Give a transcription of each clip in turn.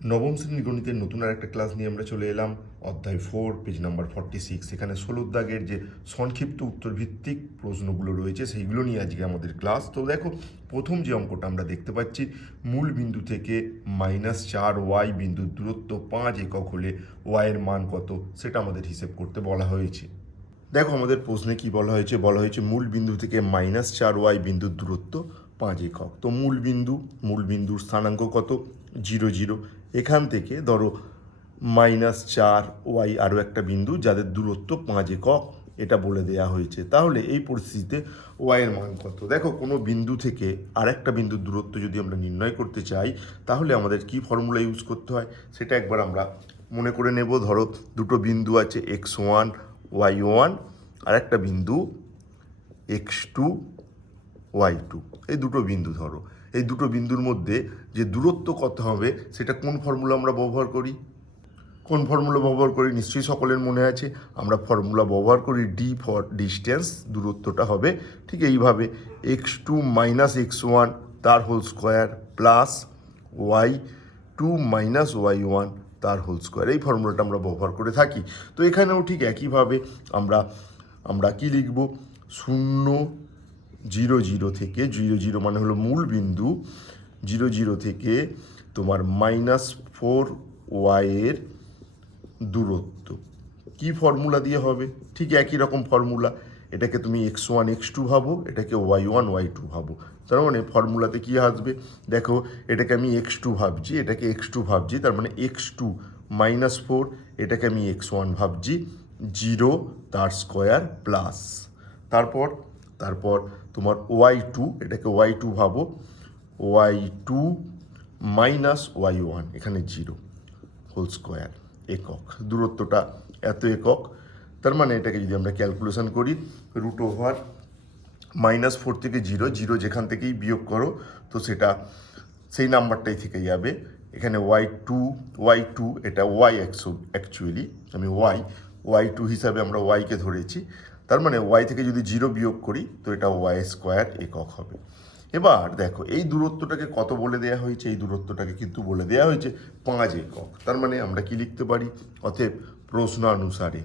নবম শ্রেণীর গণিতের নতুন আর একটা ক্লাস নিয়ে আমরা চলে এলাম। অধ্যায় 4 পেজ নাম্বার 46। এখানে 16 দাগের যে সংক্ষিপ্ত উত্তর ভিত্তিক প্রশ্নগুলো রয়েছে সেইগুলো নিয়ে আজকে আমাদের ক্লাস। তো দেখো, প্রথম যে অঙ্কটা আমরা দেখতে পাচ্ছি, মূল বিন্দু থেকে -4y বিন্দুর দূরত্ব 5 একক হলে ওয়াইয়ের মান কত সেটা আমাদের হিসেব করতে বলা হয়েছে। দেখো, আমাদের প্রশ্নে কি বলা হয়েছে মূল বিন্দু থেকে -4y বিন্দুর দূরত্ব 5 একক। তো মূল বিন্দুর স্থানাঙ্ক কত? 0 0। এখান থেকে ধরো -4y আরও একটা বিন্দু যাদের দূরত্ব 5 একক, এটা বলে দেয়া হয়েছে। তাহলে এই পরিস্থিতিতে ওয়াইয়ের মান কত? দেখো, কোনো বিন্দু থেকে আরেকটা বিন্দুর দূরত্ব যদি আমরা নির্ণয় করতে চাই, তাহলে আমাদের কি ফর্মুলা ইউজ করতে হয় সেটা একবার আমরা মনে করে নেব। ধরো, দুটো বিন্দু আছে x1 y1 আর একটা বিন্দু x2 y2। এই দুটো বিন্দু ধরো, এই দুটো বিন্দুর মধ্যে যে দূরত্ব কত হবে সেটা কোন ফর্মুলা আমরা ব্যবহার করি? নিশ্চয়ই সকলের মনে আছে। আমরা ফর্মুলা ব্যবহার করি ডি ফর ডিস্টেন্স, দূরত্বটা হবে ঠিক এইভাবে x2 - x1 তার whole square plus y2 - y1 তার হোল স্কোয়ার। এই ফর্মুলাটা আমরা ব্যবহার করে থাকি। তো এখানেও ঠিক একইভাবে আমরা কি লিখব? 0 0 0 থেকে 0 0 মানে হলো মূল বিন্দু, 0 0 থেকে তোমার -4y এর দূরত্ব কি ফর্মুলা দিয়ে হবে? ঠিক একই রকম ফর্মুলা। এটাকে তুমি x1 x2 ভাবো, এটাকে y1 y2 ভাবো। তার মানে ফর্মুলাতে কি আসবে? দেখো, এটাকে আমি x2 ভাবছি, এটাকে x2 ভাবছি, তার মানে x2 - 4, এটাকে আমি x1 ভাবছি, 0 তার স্কোয়ার প্লাস তারপর তোমার y2, এটাকে y2 ভাবো, y2 - y1, এখানে 0 হোল স্কোয়ার একক। দূরত্বটা এত একক। তার মানে এটাকে যদি আমরা ক্যালকুলেশন করি, √4 থেকে 0 0 যেখান থেকেই বিয়োগ করো তো সেটা সেই নাম্বারটাই থেকে যাবে। এখানে y2 এটা y অ্যাকচুয়ালি আমি y2 হিসাবে আমরা ওয়াইকে ধরেছি। তার মানে ওয়াই থেকে যদি 0 বিয়োগ করি তো এটা y² একক হবে। এবার দেখো, এই দূরত্বটাকে কত বলে দেওয়া হয়েছে? এই দূরত্বটাকে কিন্তু বলে দেওয়া হয়েছে 5 একক। তার মানে আমরা কি লিখতে পারি? অতএব প্রশ্নানুসারে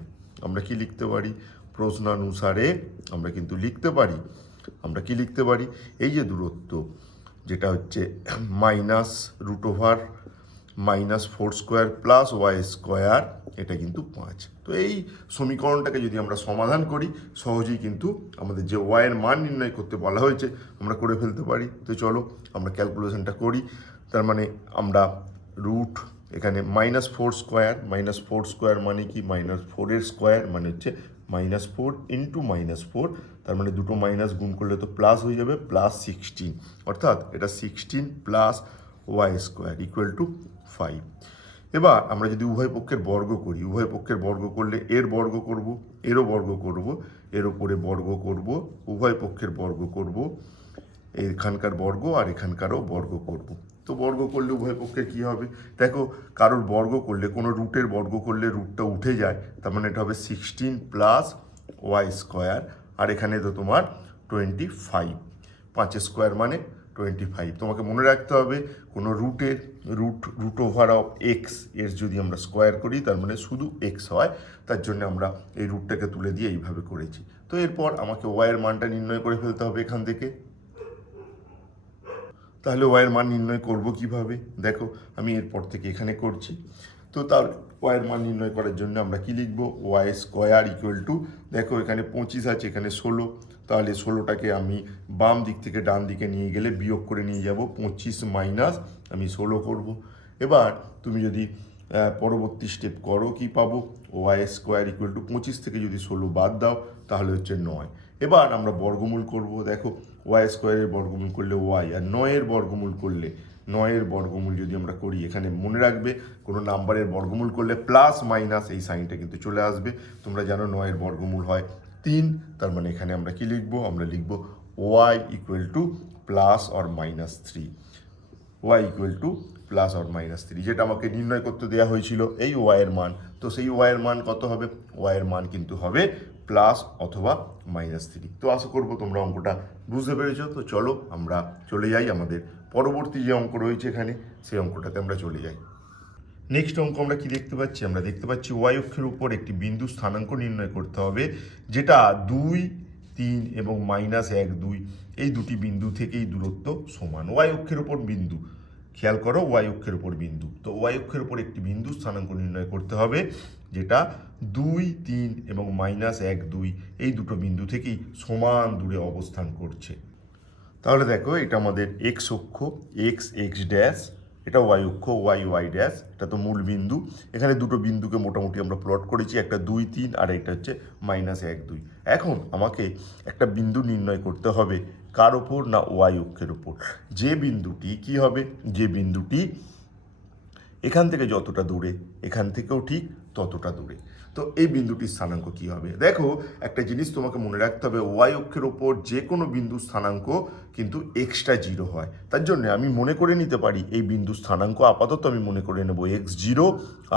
আমরা কি লিখতে পারি? আমরা কিন্তু লিখতে পারি, আমরা কি লিখতে পারি? এই যে দূরত্ব, যেটা হচ্ছে -√4² প্লাস y², এটা কিন্তু 5। তো এই সমীকরণটাকে যদি আমরা সমাধান করি, সহজেই কিন্তু আমাদের যে ওয়াইয়ের মান নির্ণয় করতে বলা হয়েছে আমরা করে ফেলতে পারি। তো চলো আমরা ক্যালকুলেশনটা করি। তার মানে আমরা এখানে -4² মানে কি? -4 এর স্কোয়ার মানে হচ্ছে -4 ইন্টু -4, তার মানে দুটো মাইনাস গুণ করলে তো প্লাস হয়ে যাবে, +16, অর্থাৎ এটা 16 প্লাস y² = 5। এবার আমরা যদি উভয় পক্ষের বর্গ করি, করলে এর বর্গ করব, এরও বর্গ করব, এর ওপরে বর্গ করব, উভয় পক্ষের বর্গ করব, এখানকার বর্গ আর এখানকারও বর্গ করব। তো বর্গ করলে উভয় পক্ষের কী হবে? দেখো, কারোর বর্গ করলে, কোনো রুটের বর্গ করলে রুটটা উঠে যায়, তার মানে এটা হবে 16 প্লাস y², আর এখানে তো তোমার 25, 5 স্কোয়ার মানে 25। তোমাকে মনে রাখতে হবে, কোনো √x এর যদি আমরা স্কোয়ার করি তার মানে শুধু x হয়। তার জন্য আমরা এই রুটটাকে তুলে দিয়ে এইভাবে করেছি। তো এরপর আমাকে ওয়াইয়ের মানটা নির্ণয় করে ফেলতে হবে এখান থেকে। তাহলে ওয়াইয়ের মান নির্ণয় করব কিভাবে? দেখো, আমি এরপর থেকে এখানে করছি। তো তার ওয়াইয়ের মান নির্ণয় করার জন্য আমরা কি লিখব? y², দেখো এখানে 25 আছে, এখানে 16, তাহলে 16টাকে আমি বাম দিক থেকে ডান দিকে নিয়ে গেলে বিয়োগ করে নিয়ে যাব, 25 মাইনাস আমি 16 করব। এবার তুমি যদি পরবর্তী স্টেপ করো, কি পাবো? y² 25 থেকে যদি 16 বাদ দাও তাহলে হচ্ছে 9। এবার আমরা বর্গমূল করব। দেখো, y² বর্গমূল করলে y, আর 9 বর্গমূল যদি আমরা করি, এখানে মনে রাখবে কোনো নাম্বারের বর্গমূল করলে প্লাস মাইনাস এই সাইনটা কিন্তু চলে আসবে। তোমরা জানো 9 বর্গমূল হয় 3, তার মানে এখানে আমরা কি লিখব? আমরা লিখব y +or -3, যেটা আমাকে নির্ণয় করতে দেওয়া হয়েছিল এই ওয়াইয়ের মান। তো সেই ওয়াইয়ের মান কত হবে? ওয়াইয়ের মান কিন্তু হবে প্লাস অথবা -3। তো আশা করবো তোমরা অঙ্কটা বুঝতে পেরেছো। তো চলো আমরা চলে যাই আমাদের পরবর্তী যে অঙ্ক রয়েছে এখানে, সেই অঙ্কটাতে আমরা চলে যাই। নেক্সট অঙ্ক আমরা কি দেখতে পাচ্ছি? আমরা দেখতে পাচ্ছি ওয়াই অক্ষের উপর একটি বিন্দু স্থানাঙ্ক নির্ণয় করতে হবে, যেটা 2, 3 এবং -1, 2 এই দুটি বিন্দু থেকেই দূরত্ব সমান। ওয়াই অক্ষের উপর বিন্দু, খেয়াল করো, ওয়াই অক্ষের উপর বিন্দু। তো ওয়াই অক্ষের উপর একটি বিন্দু স্থানাঙ্ক নির্ণয় করতে হবে, যেটা 2, 3 এবং -1, 2 এই দুটো বিন্দু থেকেই সমান দূরে অবস্থান করছে। তাহলে দেখো, এটা আমাদের এক্স অক্ষ, এক্স এক্স ড্যাশ, এটা ওয়াই অক্ষ, ওয়াই ওয়াই ড্যাশ, এটা তো মূল বিন্দু। এখানে দুটো বিন্দুকে মোটামুটি আমরা প্লট করেছি, একটা 2, 3 আর একটা হচ্ছে -1, 2। এখন আমাকে একটা বিন্দু নির্ণয় করতে হবে, কার ওপর? না ওয়াই অক্ষের ওপর। যে বিন্দুটি কি হবে? যে বিন্দুটি এখান থেকে যতটা দূরে, এখান থেকেও ঠিক ততটা দূরে। তো এই বিন্দুটির স্থানাঙ্ক কি হবে? দেখো, একটা জিনিস তোমাকে মনে রাখতে হবে, ওয়াই অক্ষের ওপর যে কোনো বিন্দুর স্থানাঙ্ক কিন্তু এক্সট্রা 0 হয়। তার জন্য আমি মনে করে নিতে পারি এই বিন্দুর স্থানাঙ্ক আপাতত আমি মনে করে নেব x0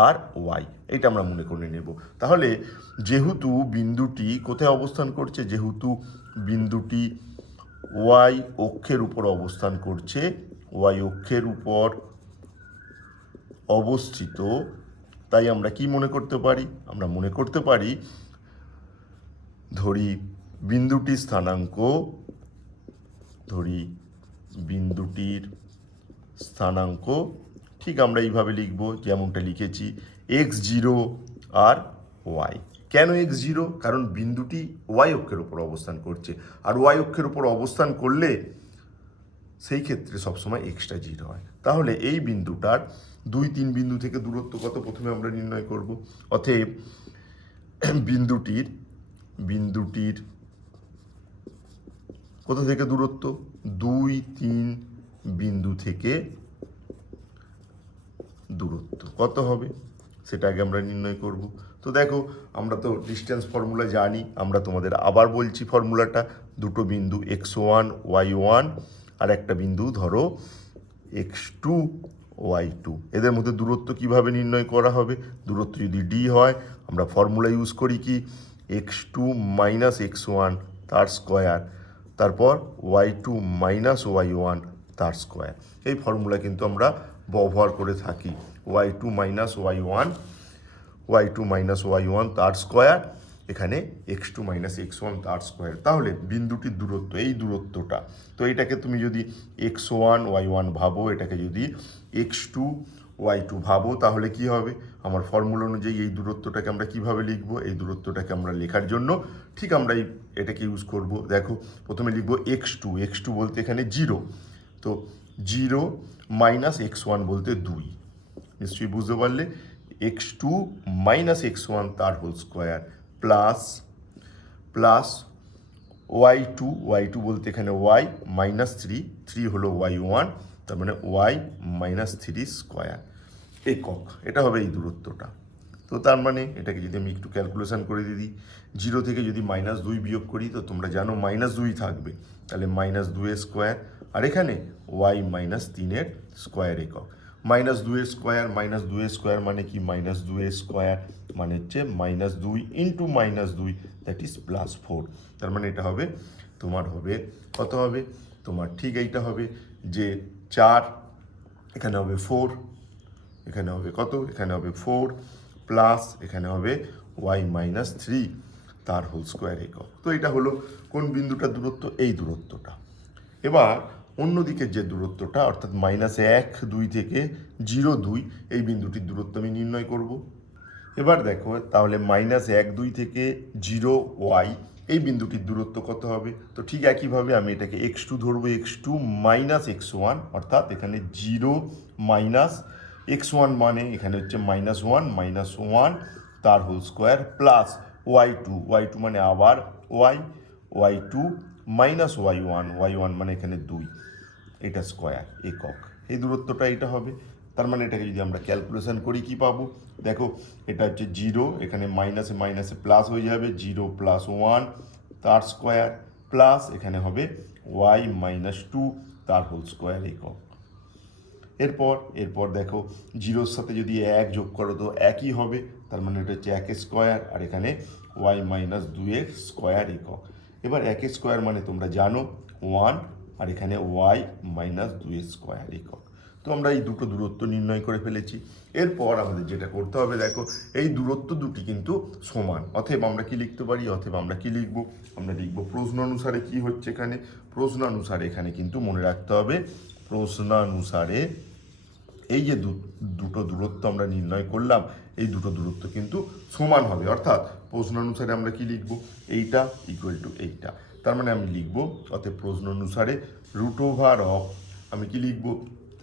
আর y, এটা আমরা মনে করে নেব। তাহলে যেহেতু বিন্দুটি কোথায় অবস্থান করছে? যেহেতু বিন্দুটি ওয়াই অক্ষের উপর অবস্থান করছে, ওয়াই অক্ষের উপর অবস্থিত, তাই আমরা কি মনে করতে পারি? আমরা মনে করতে পারি, ধরি বিন্দুটির স্থানাঙ্ক, ধরি বিন্দুটির স্থানাঙ্ক ঠিক আমরা এইভাবে লিখব, যেমনটা লিখেছি, x0 আর y। কেন x0? কারণ বিন্দুটি ওয়াই অক্ষের উপর অবস্থান করছে, আর ওয়াই অক্ষের উপর অবস্থান করলে সেই ক্ষেত্রে সবসময় এক্সট্রা 0 হয়। তাহলে এই বিন্দুটার 2, 3 বিন্দু থেকে দূরত্ব কত প্রথমে আমরা নির্ণয় করব। অতএব বিন্দুটির কোথা থেকে দূরত্ব? 2, 3 বিন্দু থেকে দূরত্ব কত হবে সেটা আগে আমরা নির্ণয় করব। তো দেখো, আমরা তো ডিস্টেন্স ফর্মুলা জানি, আমরা তোমাদের আবার বলছি ফর্মুলাটা। দুটো বিন্দু x1 y1 আর একটা বিন্দু ধরো x2 y2, এদের মধ্যে দূরত্ব কিভাবে নির্ণয় করা হবে? দূরত্ব যদি d হয়, আমরা ফর্মুলা ইউজ করি কি, x2 - x1 তার স্কোয়ার, তারপর y2 - y1 তার স্কোয়ার। এই ফর্মুলা কিন্তু আমরা ব্যবহার করে থাকি। y2 - y1 তার স্কোয়ার, এখানে x2 - x1 তার স্কোয়ার। তাহলে বিন্দুটির দূরত্ব, এই দূরত্বটা, তো এটাকে তুমি যদি x1 y1 ভাবো, এটাকে যদি x2 y2 ভাবো, তাহলে কি হবে? আমার ফর্মুলা অনুযায়ী এই দূরত্বটাকে আমরা কিভাবে লিখবো? এই দূরত্বটাকে আমরা লেখার জন্য ঠিক আমরা এটাকে ইউজ করব। দেখো, প্রথমে লিখবো x2 বলতে এখানে 0, তো 0 - x1 বলতে 2, নিশ্চয়ই বুঝতে পারলে। x2 - x1 তার হোল স্কোয়ার প্লাস y2 বলতে এখানে y -3 হলো y1, তার মানে y -3 স্কোয়ার একক। এটা হবে এই দূরত্বটা। তো তার মানে এটাকে যদি আমি একটু ক্যালকুলেশন করে দিই, 0 থেকে যদি -2 বিয়োগ করি, তো তোমরা জানো -2 থাকবে, তাহলে -2 স্কোয়ার, আর এখানে y -3 স্কোয়ার একক। -2 স্কোয়ার মানে কি? -2 স্কোয়ার মানে হচ্ছে -2 ইন্টু -2, দ্যাট ইজ +4। তার মানে এটা হবে, তোমার হবে কত হবে? তোমার ঠিক এইটা হবে যে 4, এখানে হবে 4, এখানে হবে কত? এখানে হবে 4 প্লাস এখানে হবে y -3 তার হোল স্কোয়ার একক। তো এটা হলো কোন বিন্দুটার দূরত্ব? এই দূরত্বটা। এবার অন্যদিকে যে দূরত্বটা, অর্থাৎ -1, 2 থেকে 0, 2 এই বিন্দুটির দূরত্ব আমি নির্ণয় করব। এবার দেখো, তাহলে -1, 2 থেকে 0 y এই বিন্দুটির দূরত্ব কত হবে? তো ঠিক একইভাবে আমি এটাকে x2 ধরবো, x2 - x1, অর্থাৎ এখানে 0 -x1 মানে এখানে হচ্ছে -1 তার হোল স্কোয়ার প্লাস y2 মানে আবার y2 -y1 মানে এখানে 2, এটা স্কোয়ার একক। এই দূরত্বটা এটা হবে। তার মানে এটাকে যদি আমরা ক্যালকুলেশন করি কি পাবো? দেখো, এটা হচ্ছে 0, এখানে মাইনাসে মাইনাসে প্লাস হয়ে যাবে, 0 + 1 তার স্কোয়ার প্লাস এখানে হবে y -2 তার হোল স্কোয়ার একক। এরপর দেখো, 0-র সাথে যদি 1 যোগ করো তো একই হবে, তার মানে এটা হচ্ছে 1 স্কোয়ার, আর এখানে y -2 স্কোয়ার একক। এবার 1 স্কোয়ার মানে তোমরা জানো 1, আর এখানে y -2 স্কোয়ার একক। তো আমরা এই দুটো দূরত্ব নির্ণয় করে ফেলেছি। এরপর আমাদের যেটা করতে হবে, দেখো এই দূরত্ব দুটি কিন্তু সমান, অতএব আমরা কি লিখতে পারি, অতএব আমরা কি লিখব, আমরা লিখব প্রশ্নানুসারে কি হচ্ছে এখানে, প্রশ্নানুসারে এখানে কিন্তু মনে রাখতে হবে, প্রশ্নানুসারে এই যে দুটো দূরত্ব আমরা নির্ণয় করলাম, এই দুটো দূরত্ব কিন্তু সমান হবে। অর্থাৎ প্রশ্নানুসারে আমরা কি লিখব, এইটা ইকুয়াল টু এইটা। তার মানে আমি লিখব, অতএব প্রশ্নানুসারে √ অফ, আমি কি লিখব,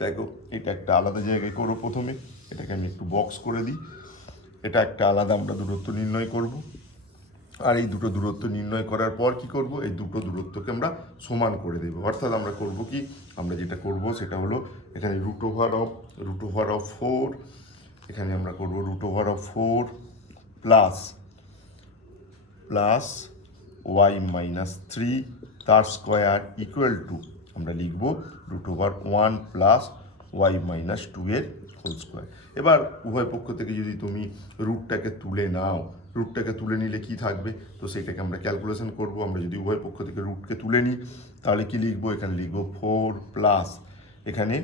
দেখো এটা একটা আলাদা জায়গায় করো, প্রথমে এটাকে আমি একটু বক্স করে দিই, এটা একটা আলাদা আমরা দূরত্ব নির্ণয় করব। আর এই দুটো দূরত্ব নির্ণয় করার পর কি করব, এই দুটো দূরত্বকে আমরা সমান করে দেব। অর্থাৎ আমরা করব কি, আমরা যেটা করব সেটা হলো এখানে √ অফ 4, এখানে আমরা করব √ অফ 4 প্লাস y মাইনাস 3 তার স্কোয়ার ইকুয়াল টু, আমরা লিখব √ 1 প্লাস y মাইনাস 2 এর হোল স্কোয়ার। এবার উভয় পক্ষ থেকে যদি তুমি রুটটাকে তুলে নাও, রুটটাকে তুলে নিলে কি থাকবে, তো সেইটাকে আমরা ক্যালকুলেশন করব। আমরা যদি উভয় পক্ষ থেকে রুটকে তুলে নিই তাহলে কি লিখব, এখানে লিখব 4 প্লাস এখানে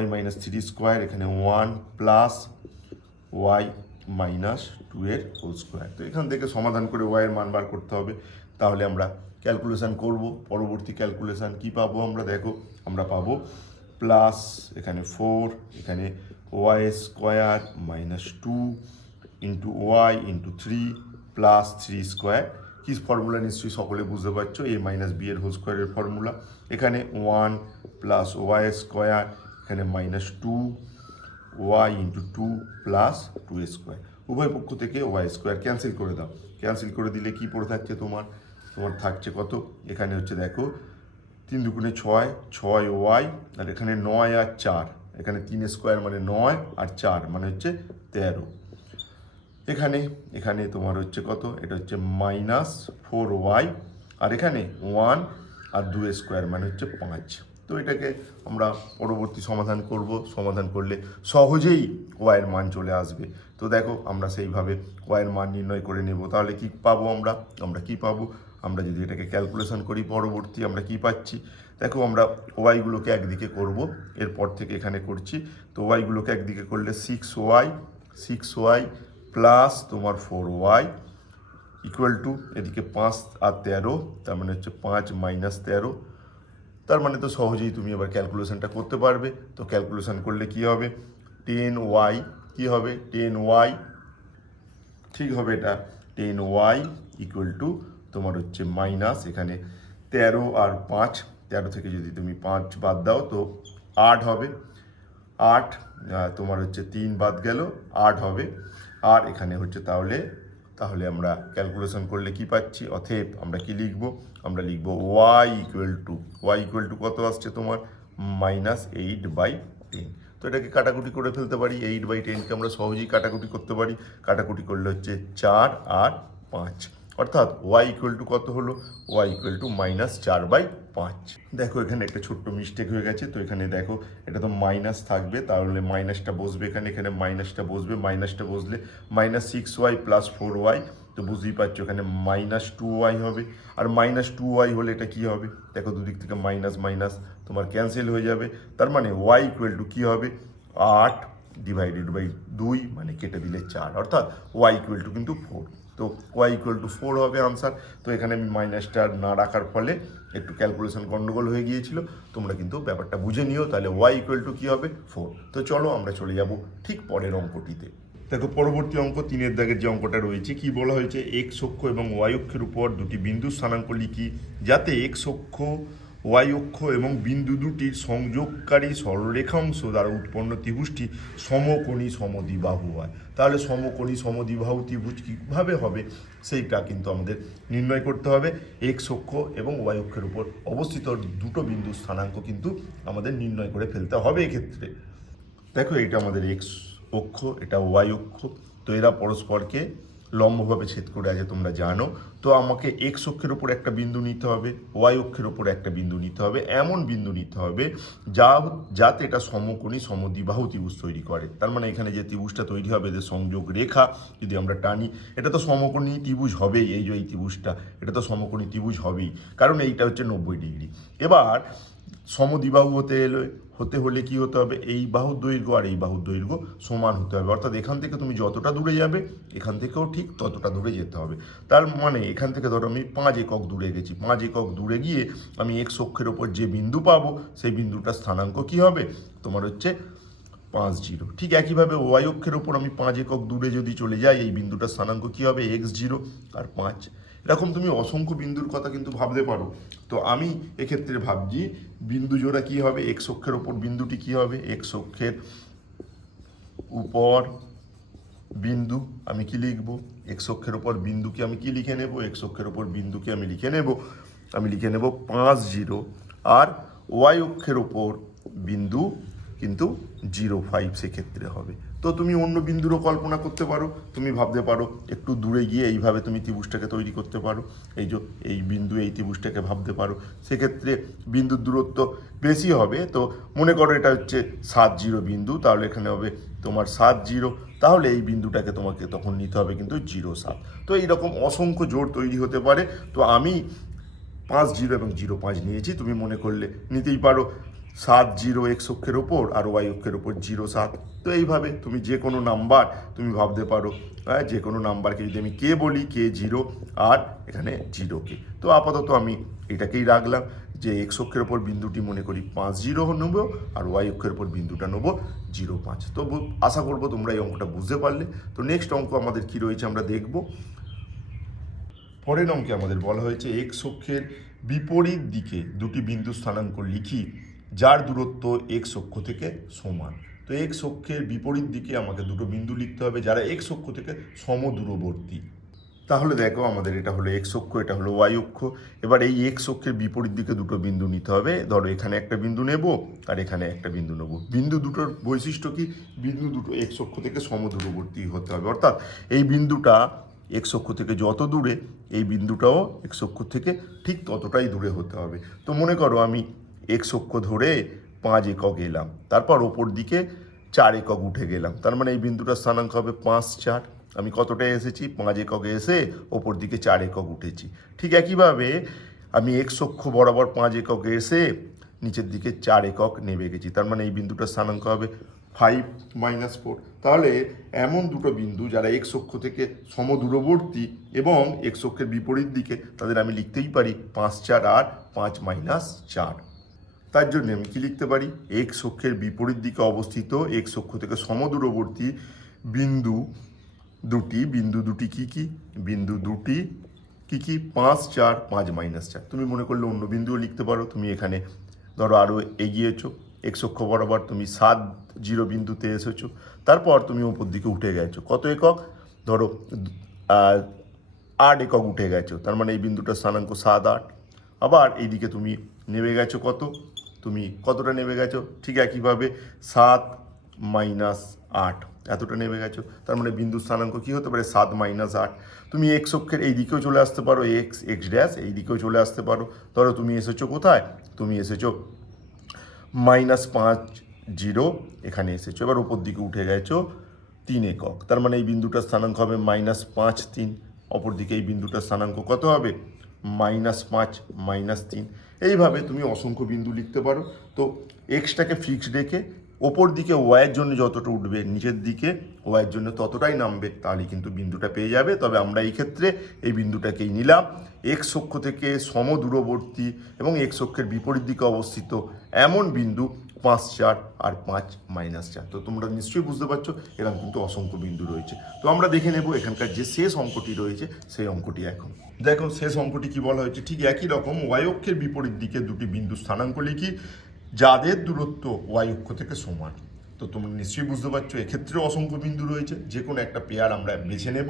y মাইনাস 3 স্কোয়ার, এখানে 1 প্লাস y মাইনাস 2 এর হোল স্কোয়ার। তো এখান থেকে সমাধান করে y এর মান বার করতে হবে। তাহলে আমরা ক্যালকুলেশন করব, পরবর্তী ক্যালকুলেশন কি পাবো আমরা, দেখো আমরা পাবো প্লাস এখানে 4, এখানে y square minus 2 into y into 3 plus 3 square. কি ফর্মুলা নিশ্চয়ই সকলে বুঝতে পারছো, a মাইনাস b এর হোল স্কোয়ারের ফর্মুলা। এখানে 1 প্লাস y স্কোয়ার, এখানে minus 2y into 2 plus 2 square. উভয় পক্ষ থেকে y স্কোয়ার ক্যান্সেল করে দাও, ক্যান্সেল করে দিলে কি পড়ে থাকছে তোমার থাকছে কত, এখানে হচ্ছে দেখো 3 দুগুণে 6, 6y, আর এখানে 9 আর 4, এখানে 3 স্কোয়ার মানে 9 আর 4 মানে হচ্ছে 13। এখানে তোমার হচ্ছে কত, এটা হচ্ছে মাইনাস 4y, আর এখানে 1 আর 2 স্কোয়ার মানে হচ্ছে 5। তো এটাকে আমরা পরবর্তী সমাধান করব, সমাধান করলে সহজেই ওয়াইয়ের মান চলে আসবে। তো দেখো আমরা সেইভাবে ওয়াইয়ের মান নির্ণয় করে নেব। তাহলে কি পাবো আমরা কি পাবো, আমরা যদি এটাকে ক্যালকুলেশন করি পরবর্তী আমরা কি পাচ্ছি, দেখো আমরা ওয়াইগুলোকে একদিকে করব, এরপর থেকে এখানে করছি। তো ওয়াইগুলোকে একদিকে করলে 6y প্লাস তোমার 4y ইকুয়াল টু, এদিকে 5 আর 13, তার মানে হচ্ছে 5 মাইনাস 13। তার মানে তো সহজেই তুমি এবার ক্যালকুলেশনটা করতে পারবে। তো ক্যালকুলেশন করলে কি হবে, 10y, কি হবে 10y, ঠিক হবে এটা 10y ইকুয়াল টু তোমার হচ্ছে মাইনাস এখানে 13 আর 5, 13 থেকে যদি তুমি 5 বাদ দাও তো 8 হবে, 8 তোমার হচ্ছে 3 বাদ গেল 8 হবে। আর এখানে হচ্ছে তাহলে আমরা ক্যালকুলেশন করলে কি পাচ্ছি, অতএব আমরা কি লিখব, আমরা লিখব y ইকুয়াল টু কত আসছে তোমার -8/10। তো এটাকে কাটাকুটি করে ফেলতে পারি, 8/10কে আমরা সহজেই কাটাকুটি করতে পারি। কাটাকুটি করলে হচ্ছে 4 আর 5, অর্থাৎ y ইকুয়াল টু কত হলো, y ইকুয়াল টু -4/5। দেখো এখানে একটা ছোট্ট মিস্টেক হয়ে গেছে। তো এখানে দেখো এটা তো মাইনাস থাকবে, তাহলে মাইনাসটা বসবে এখানে মাইনাসটা বসবে, মাইনাসটা বসলে -6y প্লাস 4y, তো বুঝতেই পারছো এখানে -2y হবে। আর -2y হলে এটা কি হবে, দেখো দুদিক থেকে মাইনাস মাইনাস তোমার ক্যান্সেল হয়ে যাবে। তার মানে y ইকুয়াল টু কী হবে, 8/2 মানে কেটে দিলে 4, অর্থাৎ y ইকুয়াল টু কিন্তু 4। তো y ইকুয়াল টু 4 হবে আনসার। তো এখানে আমি মাইনাসটা না রাখার ফলে একটু ক্যালকুলেশন গন্ডগোল হয়ে গিয়েছিল, তোমরা কিন্তু ব্যাপারটা বুঝে নিও। তাহলে y ইকুয়াল টু কী হবে, 4। তো চলো আমরা চলে যাব ঠিক পরের অঙ্কটিতে। দেখো পরবর্তী অঙ্ক 3-এর দাগের যে অঙ্কটা রয়েছে, কি বলা হয়েছে, x অক্ষ এবং y অক্ষের উপর দুটি বিন্দুর স্থানাঙ্ক লিখি যাতে x অক্ষ, y অক্ষ এবং বিন্দু দুটির সংযোগকারী সরলরেখাংশ দ্বারা উৎপন্ন ত্রিভুজটি সমকোণী সমদ্বিবাহু হয়। তাহলে সমকোণী সমদ্বিবাহু ত্রিভুজ কীভাবে হবে সেইটা কিন্তু আমাদের নির্ণয় করতে হবে। x অক্ষ এবং y অক্ষের উপর অবস্থিত দুটো বিন্দুর স্থানাঙ্ক কিন্তু আমাদের নির্ণয় করে ফেলতে হবে এক্ষেত্রে। দেখো এটা আমাদের x অক্ষ, এটা y অক্ষ, তো এরা পরস্পরকে লম্বভাবে ছেদ করে আছে তোমরা জানো। তো আমাকে এক্স অক্ষের উপর একটা বিন্দু নিতে হবে, ওয়াই অক্ষের উপর একটা বিন্দু নিতে হবে, এমন বিন্দু নিতে হবে যাতে এটা সমকোণী সমদ্বিবাহু ত্রিভুজ তৈরি করে। তার মানে এখানে যে ত্রিভুজটা তৈরি হবে, এদের সংযোগ রেখা যদি আমরা টানি, এটা তো সমকোণী ত্রিভুজ হবেই। এই যে এই ত্রিভুজটা, এটা তো সমকোণী ত্রিভুজ হবেই, কারণ এইটা হচ্ছে 90 ডিগ্রি। এবার সমদ্বিবাহু হতে হলে কি হতে হবে, এই বাহুর দৈর্ঘ্য আর এই বাহুর দৈর্ঘ্য সমান হতে হবে। অর্থাৎ এখান থেকে তুমি যতটা দূরে যাবে এখান থেকেও ঠিক ততটা দূরে যেতে হবে। তার মানে এখান থেকে ধরো আমি 5 একক দূরে গেছি, 5 একক দূরে গিয়ে আমি এক্স অক্ষের ওপর যে বিন্দু পাবো সেই বিন্দুটার স্থানাঙ্ক কি হবে, তোমার হচ্ছে 5, 0। ঠিক একইভাবে ওয়াই অক্ষের ওপর আমি 5 একক দূরে যদি চলে যাই এই বিন্দুটার স্থানাঙ্ক কি হবে, x0 আর 5। এরকম তুমি অসংখ্য বিন্দুর কথা কিন্তু ভাবতে পারো। তো আমি এক্ষেত্রে ভাবছি বিন্দু জোড়া কি হবে, এক্স অক্ষের ওপর বিন্দুটি কি হবে, এক্স অক্ষের উপর বিন্দু আমি কি লিখবো, এক্স অক্ষের ওপর বিন্দুকে আমি কি লিখে নেব, এক্স অক্ষের ওপর বিন্দুকে আমি লিখে নেব 5, 0। আর ওয়াই অক্ষের ওপর বিন্দু কিন্তু 0, 5 সেক্ষেত্রে হবে। তো তুমি অন্য বিন্দুরও কল্পনা করতে পারো, তুমি ভাবতে পারো একটু দূরে গিয়ে এইভাবে তুমি ত্রিভুজটাকে তৈরি করতে পারো, এই বিন্দু এই ত্রিভুজটাকে ভাবতে পারো, সেক্ষেত্রে বিন্দুর দূরত্ব বেশি হবে। তো মনে করো এটা হচ্ছে 7, 0 বিন্দু, তাহলে এখানে হবে তোমার 7, 0, তাহলে এই বিন্দুটাকে তোমাকে তখন নিতে হবে কিন্তু 0, 7। তো এইরকম অসংখ্য জোড় তৈরি হতে পারে। তো আমি 5, 0 এবং 0, 5 নিয়েছি, তুমি মনে করলে নিতেই পারো 7, 0 এক্স অক্ষের ওপর আর ওয়াই অক্ষের ওপর 0, 7। তো এইভাবে তুমি যে কোনো নাম্বার তুমি ভাবতে পারো, হ্যাঁ, যে কোনো নাম্বারকে যদি আমি কে বলি, K0 আর এখানে 0K। তো আপাতত আমি এটাকেই রাখলাম যে এক্স অক্ষের ওপর বিন্দুটি মনে করি 5, 0 নেব আর ওয়াই অক্ষের ওপর বিন্দুটা নেব 0, 5। তো আশা করবো তোমরা এই অঙ্কটা বুঝতে পারলে। তো নেক্সট অঙ্ক আমাদের কি রয়েছে আমরা দেখব। পরের অঙ্কে আমাদের বলা হয়েছে এক্স অক্ষের বিপরীত দিকে দুটি বিন্দু স্থানাঙ্ক লিখি যার দূরত্ব এক্স অক্ষ থেকে সমান। তো এক্স অক্ষের বিপরীত দিকে আমাকে দুটো বিন্দু লিখতে হবে যারা এক্স অক্ষ থেকে সমদূরবর্তী। তাহলে দেখো আমাদের এটা হলো এক্স অক্ষ, এটা হলো ওয়াই অক্ষ। এবার এই এক্স অক্ষের বিপরীত দিকে দুটো বিন্দু নিতে হবে। ধরো এখানে একটা বিন্দু নেব আর এখানে একটা বিন্দু নেব। বিন্দু দুটোর বৈশিষ্ট্য কি, বিন্দু দুটো এক্স অক্ষ থেকে সমদূরবর্তী হতে হবে। অর্থাৎ এই বিন্দুটা এক্স অক্ষ থেকে যত দূরে এই বিন্দুটাও এক্স অক্ষ থেকে ঠিক ততটাই দূরে হতে হবে। তো মনে করো আমি এক্স অক্ষ ধরে 5 একক এলাম, তারপর ওপর দিকে 4 একক উঠে গেলাম, তার মানে এই বিন্দুটার স্থানাঙ্ক হবে 5, 4। আমি কতটায় এসেছি, 5 এককে এসে ওপর দিকে 4 একক উঠেছি। ঠিক একইভাবে আমি এক্স অক্ষ বরাবর 5 এককে এসে নিচের দিকে 4 একক নেমে গেছি, তার মানে এই বিন্দুটার স্থানাঙ্ক হবে 5, -4। তাহলে এমন দুটো বিন্দু যারা এক্স অক্ষ থেকে সমদূরবর্তী এবং এক্স অক্ষের বিপরীত দিকে, তাদের আমি লিখতেই পারি 5, 4 আর 5, -4। তার জন্য আমি কি লিখতে পারি, এক্স অক্ষের বিপরীত দিকে অবস্থিত এক্স অক্ষ থেকে সমদূরবর্তী বিন্দু দুটি কি কি, বিন্দু দুটি কি কি, 5, 4, 5, -4। তুমি মনে করলে অন্য বিন্দুও লিখতে পারো। তুমি এখানে ধরো আরও এগিয়েছো, এক্স অক্ষ বরাবর তুমি 7, 0 বিন্দুতে এসেছো, তারপর তুমি ওপর দিকে উঠে গেছো কত একক, ধরো 8 একক উঠে গেছো, তার মানে এই বিন্দুটার স্থানাঙ্ক 7, 8। আবার এইদিকে তুমি নেমে গেছো কত, তুমি কতটা নেমে গেছো, ঠিক একইভাবে 7, -8 এতটা নেমে গেছো, তার মানে বিন্দুর স্থানাঙ্ক কী হতে পারে, 7, -8। তুমি এক্স অক্ষের এই দিকেও চলে আসতে পারো, এক্স ড্যাশ এই দিকেও চলে আসতে পারো। ধরো তুমি এসেছো কোথায়, তুমি এসেছো -5, 0 এখানে এসেছো, এবার ওপর দিকে উঠে গেছো 3 একক, তার মানে এই বিন্দুটার স্থানাঙ্ক হবে -5, 3। অপর দিকে এই বিন্দুটার স্থানাঙ্ক কত হবে, -5, -3। এইভাবে তুমি অসংখ্য বিন্দু লিখতে পারো। তো এক্সটাকে ফিক্সড রেখে ওপর দিকে ওয়াইয়ের জন্য যতটা উঠবে নিচের দিকে ওয়াইয়ের জন্য ততটাই নামবে, তাহলে কিন্তু বিন্দুটা পেয়ে যাবে। তবে আমরা এই ক্ষেত্রে এই বিন্দুটাকেই নিলাম এক্স অক্ষ থেকে সমদূরবর্তী এবং এক্স অক্ষের বিপরীত দিকে অবস্থিত এমন বিন্দু 5, 4 আর 5, -4। তো তোমরা নিশ্চয়ই বুঝতে পারছো এরকম কিন্তু অসংখ্য বিন্দু রয়েছে। তো আমরা দেখে নেব এখানকার যে শেষ অঙ্কটি রয়েছে সেই অঙ্কটি এখন দেখো। শেষ অঙ্কটি কি বলা হয়েছে, ঠিক একই রকম ওয়াই অক্ষের বিপরীত দিকে দুটি বিন্দু স্থানাঙ্ক লিখি যাদের দূরত্ব ওয়াই অক্ষ থেকে সমান। তো তোমরা নিশ্চয়ই বুঝতে পারছো এক্ষেত্রেও অসংখ্য বিন্দু রয়েছে, যে কোনো একটা পেয়ার আমরা বেছে নেব।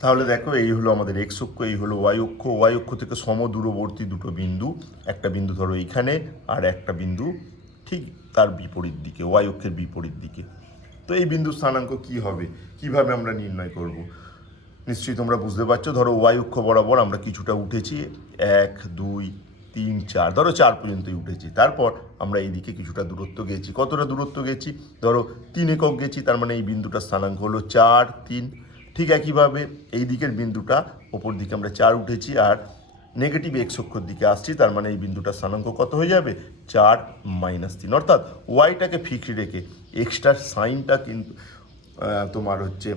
তাহলে দেখো এই হলো আমাদের এক্স অক্ষ, এই হলো ওয়াই অক্ষ। ওয়াই অক্ষ থেকে সমদূরবর্তী দুটো বিন্দু, একটা বিন্দু ধরো এইখানে আর একটা বিন্দু ঠিক তার বিপরীত দিকে, ওয়াই অক্ষের বিপরীত দিকে। তো এই বিন্দুর স্থানাঙ্ক কি হবে, কিভাবে আমরা নির্ণয় করব, নিশ্চয়ই তোমরা বুঝতে পারছো। ধরো ওয়াই অক্ষ বরাবর আমরা কিছুটা উঠেছি, 1, 2, 3, 4, ধরো 4 পর্যন্তই উঠেছি। তারপর আমরা এইদিকে কিছুটা দূরত্ব গেছি, কতটা দূরত্ব গেছি, ধরো 3 একক গেছি, তার মানে এই বিন্দুটার স্থানাঙ্ক হলো 4, 3। ঠিক একইভাবে এই দিকের বিন্দুটা ওপর দিকে আমরা 4 উঠেছি আর নেগেটিভ এক্স অক্ষর দিকে আসছি, তার মানে এই বিন্দুটার স্থানাঙ্ক কত হয়ে যাবে 4 - 3, অর্থাৎ ওয়াইটাকে ফিক্সড রেখে এক্সটার সাইনটা কিন্তু তোমার হচ্ছে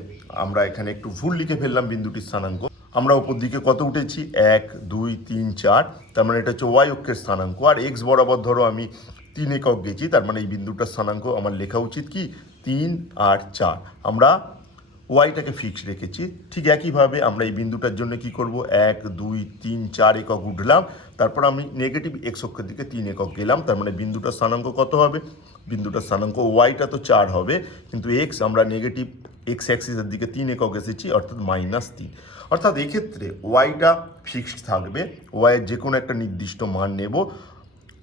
আমরা এখানে একটু ভুল লিখে ফেললাম বিন্দুটির স্থানাঙ্ক। আমরা উপর দিকে কত উঠেছি 1 2 3 4, তার মানে এটা হচ্ছে ওয়াই অক্ষের স্থানাঙ্ক। আর এক্স বরাবর ধরো আমি 3 একক গেছি, তার মানে এই বিন্দুটার স্থানাঙ্ক আমার লেখা উচিত কি 3 আর 4। আমরা ওয়াইটাকে ফিক্সড রেখেছি। ঠিক একইভাবে আমরা এই বিন্দুটার জন্য কি করব 1 2 3 4 একক উঠলাম, তারপর আমি নেগেটিভ এক্স অক্ষের দিকে 3 একক গেলাম, তার মানে বিন্দুটার স্থানাঙ্ক কত হবে, বিন্দুটার স্থানাঙ্ক ওয়াইটা তো 4 হবে, কিন্তু এক্স আমরা নেগেটিভ এক্স অ্যাক্সিসের দিকে 3 একক এসেছি, অর্থাৎ -3। অর্থাৎ এক্ষেত্রে ওয়াইটা ফিক্সড থাকবে, ওয়াইয়ের যে কোনো একটা নির্দিষ্ট মান নেব।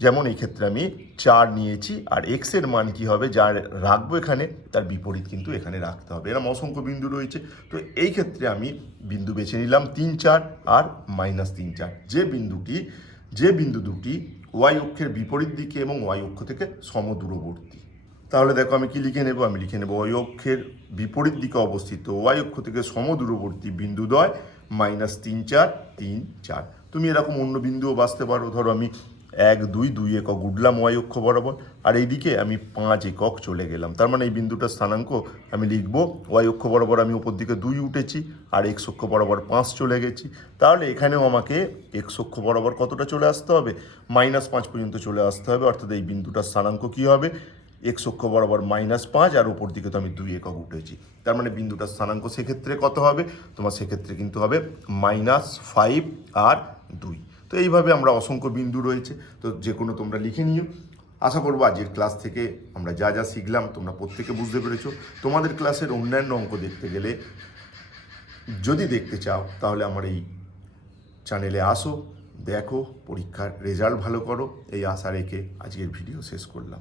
যেমন এই ক্ষেত্রে আমি 4 নিয়েছি, আর এক্সের মান কি হবে, যা রাখবো এখানে তার বিপরীত কিন্তু এখানে রাখতে হবে। এরকম অসংখ্য বিন্দু রয়েছে, তো এই ক্ষেত্রে আমি বিন্দু বেছে নিলাম 3 4 আর -3 4, যে বিন্দু দুটি ওয়াই অক্ষের বিপরীত দিকে এবং ওয়াই অক্ষ থেকে সমদূরবর্তী। তাহলে দেখো আমি কি লিখে নেব, আমি লিখে নেব ওয়াই অক্ষের বিপরীত দিকে অবস্থিত ওয়াই অক্ষ থেকে সমদূরবর্তী বিন্দুদ্বয় -3 4 3 4। তুমি এরকম অন্য বিন্দুও বাছতে পারো, ধরো আমি 1 2 2 একক উঠলাম ওয়াই অক্ষ বরাবর, আর এইদিকে আমি 5 একক চলে গেলাম, তার মানে এই বিন্দুটার স্থানাঙ্ক আমি লিখব ওয়াই অক্ষ বরাবর আমি উপর দিকে 2 উঠেছি আর এক্স অক্ষ বরাবর 5 চলে গেছি। তাহলে এখানেও আমাকে এক্স অক্ষ বরাবর কতটা চলে আসতে হবে, -5 পর্যন্ত চলে আসতে হবে, অর্থাৎ এই বিন্দুটার স্থানাঙ্ক কী হবে এক্স অক্ষ বরাবর -5, আর ওপর দিকে তো আমি 2 একক উঠেছি, তার মানে বিন্দুটার স্থানাঙ্ক সেক্ষেত্রে কত হবে, তোমার সেক্ষেত্রে কিন্তু হবে -5 আর 2। তো এইভাবে আমরা অসংখ্য বিন্দু রয়েছে, তো যে কোনো তোমরা লিখে নিও। আশা করবো আজকের ক্লাস থেকে আমরা যা যা শিখলাম তোমরা প্রত্যেকে বুঝতে পেরেছো। তোমাদের ক্লাসের অন্যান্য অঙ্ক দেখতে গেলে, যদি দেখতে চাও, তাহলে আমার এই চ্যানেলে আসো, দেখো, পরীক্ষার রেজাল্ট ভালো করো, এই আশা রেখে আজকের ভিডিও শেষ করলাম।